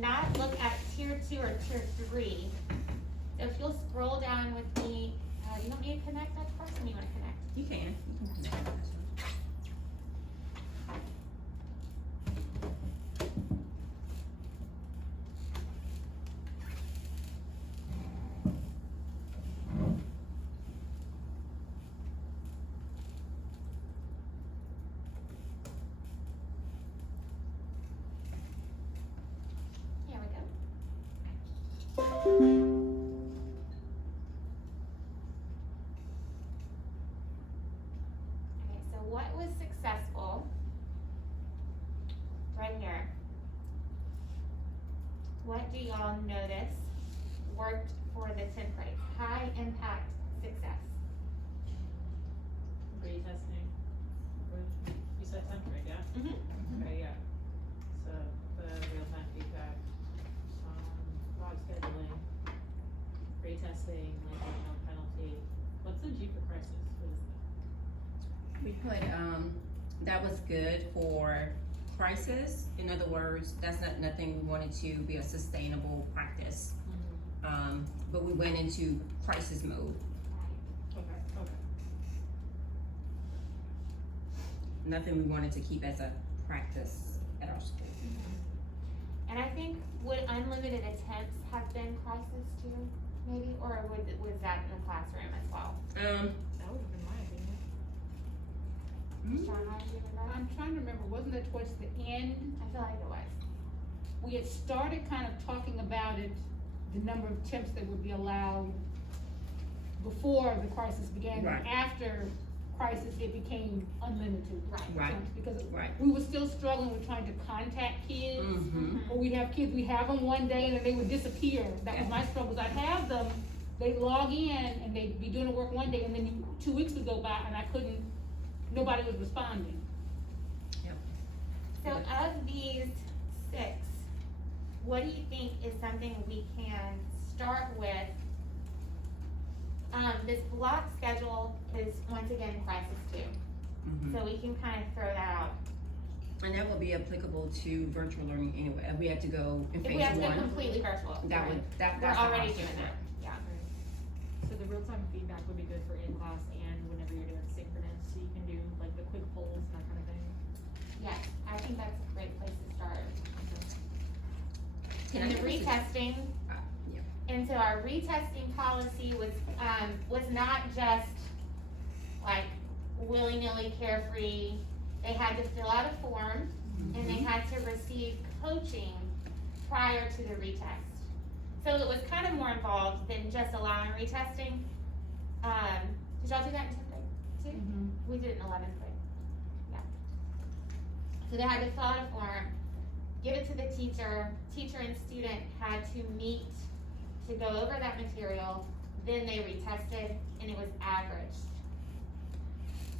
not look at tier 2 or tier 3. So if you'll scroll down with me, you want me to connect that person? You want to connect? You can connect. Here we go. Okay, so what was successful right here? What do y'all notice worked for the 10th grade? High impact success. Retesting. You said 10th grade, yeah? Mm-hmm. Okay, yeah. So the real-time feedback, log scheduling, retesting, like no penalty. What's the G for crisis? What is that? We put, that was good for crisis. In other words, that's not nothing we wanted to be a sustainable practice. But we went into crisis mode. Okay. Nothing we wanted to keep as a practice at our school. And I think, would unlimited attempts have been crisis too, maybe? Or was that in the classroom as well? That would have been my opinion. Sean, how did you remember? I'm trying to remember, wasn't it towards the end? I feel like it was. We had started kind of talking about it, the number of attempts that would be allowed before the crisis began. Right. And after crisis, it became unlimited. Right. attempts, Because Right. we were still struggling with trying to contact kids. Mm-hmm. Or we'd have kids, we'd have them one day and then they would disappear. That was my struggle. I'd have them, they'd log in and they'd be doing the work one day and then 2 weeks would go by and nobody was responding. So of these 6, what do you think is something we can start with? This block schedule is once again crisis 2. Mm-hmm. So we can kind of throw that out. And that will be applicable to virtual learning anyway. If we had to go in If phase we have to go 1, completely virtual. that would, We're that's already the option. doing that, yeah. So the real-time feedback would be good for in-class and whenever you're doing synchronous, so you can do like the quick polls, that kind of thing. Yes, I think that's a great place to start. Can And I the just- retesting, yeah. and so our retesting policy was not just like willy-nilly carefree. They had to fill out a form and they had to receive coaching prior to the retest. So it was kind of more involved than just allowing retesting. Did y'all do that in 10th grade too? Mm-hmm. We did it in 11th grade. Yeah. So they had to fill out a form, give it to the teacher. Teacher and student had to meet to go over that material. Then they retested and it was averaged.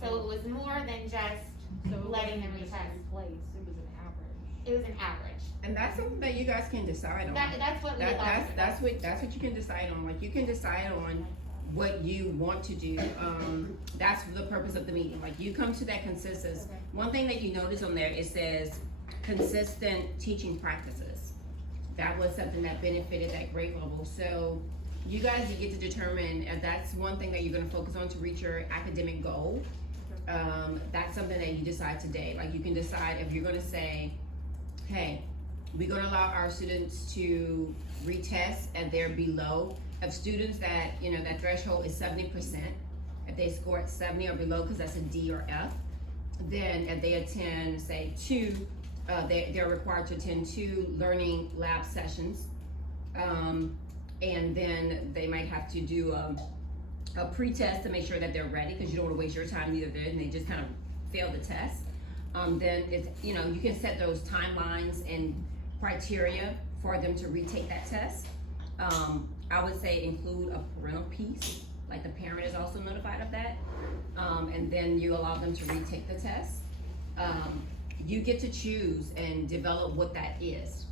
So it was more than just, So it letting them wasn't just retest. replace, it was an average. it was an average. And that's something that you guys can decide on. That's what we love. That's what you can decide on. Like, you can decide on what you want to do. That's the purpose of the meeting. Like, you come to that consensus. Okay. One thing that you notice on there, it says consistent teaching practices. That was something that benefited that grade level. So you guys get to determine if that's one thing that you're gonna focus on to reach your academic goal. That's something that you decide today. Like, you can decide if you're gonna say, hey, we're gonna allow our students to retest and they're below. If students that, that threshold is 70%, if they score at 70 or below, because that's a D or F, then if they attend, say, they're required to attend 2 learning lab sessions. And then they might have to do a pre-test to make sure that they're ready, because you don't wanna waste your time either there, and they just kind of fail the test. Then it's, you can set those timelines and criteria for them to retake that test. I would say include a parental piece, like the parent is also notified of that. And then you allow them to retake the test. You get to choose and develop what that is.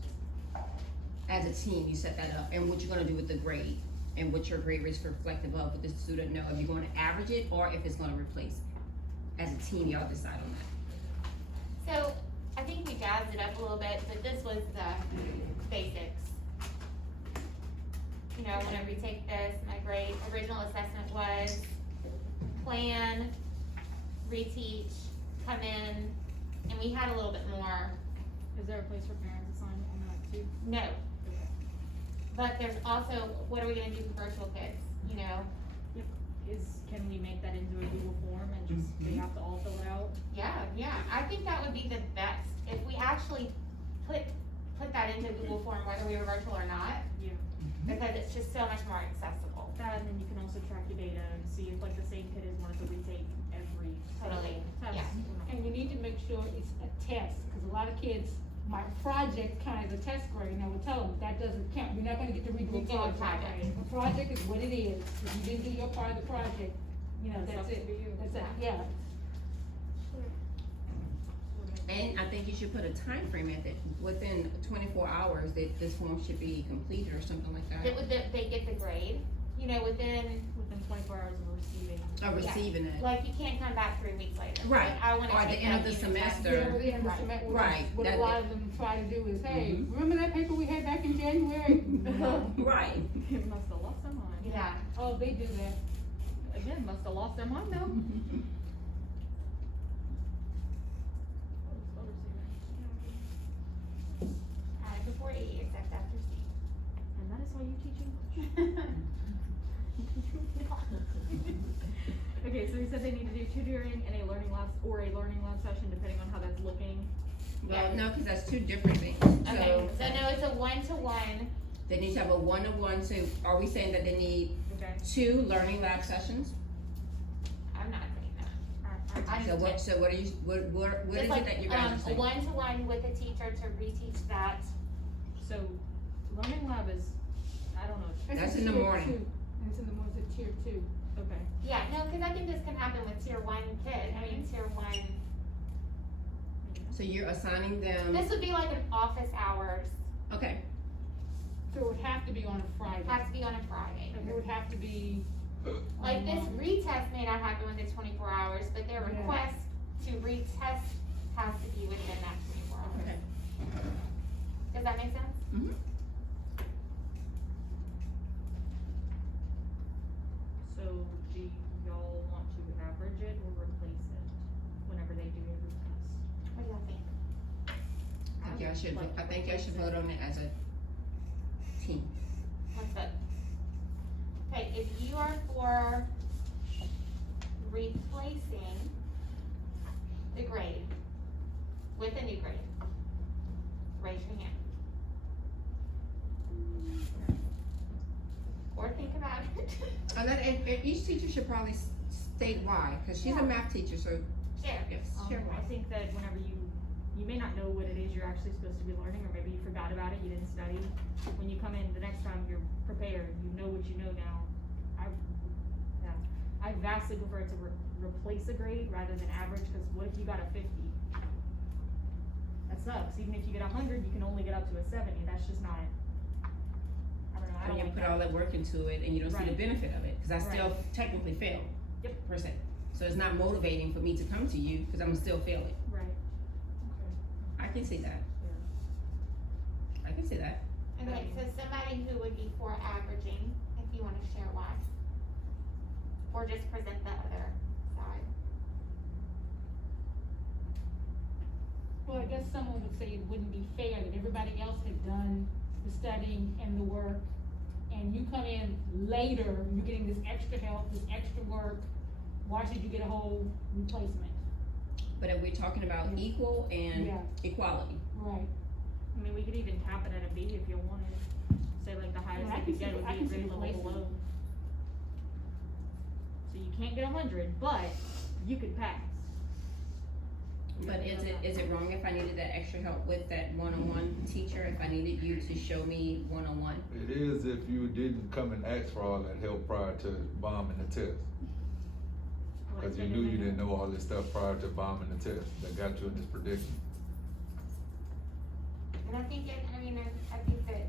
As a team, you set that up, and what you're gonna do with the grade, and what your grade is reflective of, what the student know, if you're gonna average it, or if it's gonna replace it. As a team, y'all decide on that. So I think we we jazzed it up a little bit, but this was the basics. You know, whenever you take this, my grade, original assessment was plan, reteach, come in, and we had a little bit more. Is there a place for parents to sign on that too? No. But there's also, what are we gonna do for virtual kids, you know? Can we make that into a Google form and just, they have to all fill it out? Yeah, I think that would be the best, if we actually put that into Google form, whether we were virtual or not. Yeah. Because it's just so much more accessible. That, and then you can also track your data and see if like the same kid has wanted to retake every Totally, test. yeah. And you need to make sure it's a test, cause a lot of kids, my project counts as a test grade, and I would tell them, that doesn't count, you're not gonna get to redo We a do a project. project. A project is what it is, if you didn't do your part of the project, you know, that's it, that's it, yeah. And I think you should put a time frame at it, within 24 hours, that this form should be completed or something like that. They get the grade, you know, within, Within 24 hours of receiving. Or receiving it. like, you can't come back 3 weeks later. Right. Like, I wanna Or at the take end of that the unit test. semester. Yeah, the end of the Right. semester, Right, what a that- lot of them try to do is, hey, Mhm. remember that paper we had back in January? Right. It must have lost their mind. Yeah, Oh, they do that. Again, must have lost their mind though. before E, except after C. And that is why you teach English. Okay, so he said they need to do tutoring and a learning lab, or a learning lab session, depending on how that's looking. Well, no, cause that's two different things. Okay, So so no, it's a one-to-one, they need to have a one-on-one, so are we saying that they need Okay. 2 learning lab sessions? I'm not saying that. I So just what, did. so what are you, what Just is like, it that you guys are saying? one-to-one with the teacher to reteach that. So, learning lab is, I don't know, That's a in the tier morning. 2. And it's in the morning, it's a tier 2. okay. Yeah, no, cause I think this can happen with tier 1 kid, I mean, tier 1. So you're assigning them, This would be like an office hours, okay, So it would have to be on a Friday. has to be on a Friday. It would have to be. Like this on- retest may not happen within 24 hours, but their Yeah. request to retest has to be within that 24 hours. okay. Does that make sense? Mhm. So, do y'all want to average it or replace it whenever they do a retest? What do y'all think? I think y'all should vote on it as a team. Let's vote. Okay, if you are for replacing the grade with a new grade, raise your hand. Or think about it. And each teacher should probably state why, cause she's Yeah. a math teacher, so Share. yes, share I why. think that whenever you may not know what it is you're actually supposed to be learning, or maybe you forgot about it, you didn't study. When you come in the next time, you're prepared, you know what you know now. I vastly prefer to replace a grade rather than average, cause what if you got a 50? That sucks, even if you get 100, you can only get up to a 70, that's just not, I don't know, I And don't you like put that. all that work into it and you don't see the Right. benefit of it, cause I still technically failed. Yep. Per se. So it's not motivating for me to come to you, cause I'm still failing. Right. Okay. I can see that. I can see that. Okay, so somebody who would be for averaging, if you wanna share why. Or just present the other side. Well, I guess someone would say it wouldn't be fair that everybody else had done the studying and the work, and you come in later, you're getting this extra help, this extra work, why should you get a whole replacement? But if we're talking about equal and Yeah. equality, Right. I mean, we could even cap it at a B if you wanted, say like the highest I they can could get see- would I be a can see grade level replacing. below. So you can't get 100, but you could pass. but is it wrong if I needed that extra help with that one-on-one teacher, if I needed you to show me one-on-one? It is if you didn't come and ask for all that help prior to bombing the test. Cause you knew you didn't know all this stuff prior to bombing the test, that got you in this predicament. And I think I think that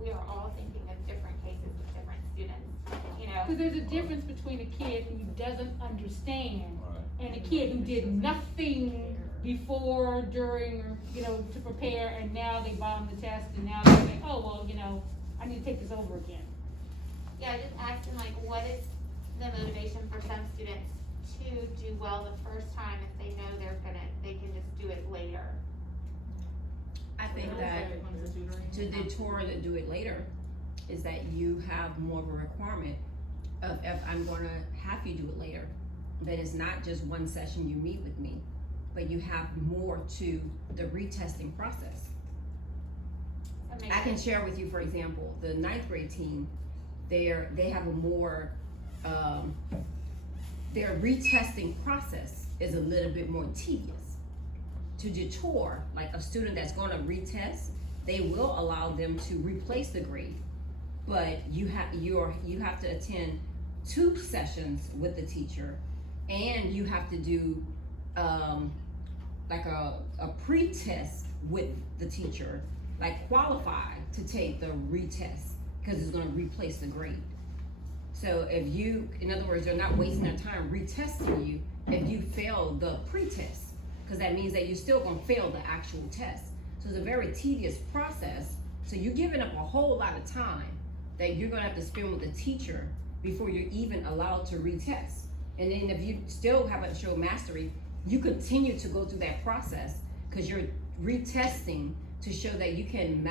we are all thinking of different cases with different students, you know? Cause there's a difference between a kid who doesn't understand Right. and a kid who did nothing before, during, or, you know, to prepare, and now they bomb the test, and now they're like, oh, well, you know, I need to take this over again. Yeah, just asking like, what is the motivation for some students to do well the first time if they know they can just do it later? I think So that when it comes to tutoring, to deter to do it later is that you have more of a requirement of if I'm gonna have you do it later, then it's not just one session you meet with me, but you have more to the retesting process. That makes I can sense. share with you, for example, the 9th grade team, they have a more, their retesting process is a little bit more tedious. To deter, like a student that's gonna retest, they will allow them to replace the grade. But you have to attend 2 sessions with the teacher, and you have to do, like a pre-test with the teacher, like qualify to take the retest, cause it's gonna replace the grade. So if you, in other words, they're not wasting their time retesting you if you fail the pre-test, cause that means that you're still gonna fail the actual test. So it's a very tedious process, so you're giving up a whole lot of time that you're gonna have to spend with the teacher before you're even allowed to retest. And then if you still haven't shown mastery, you continue to go through that process, cause you're retesting to show that you can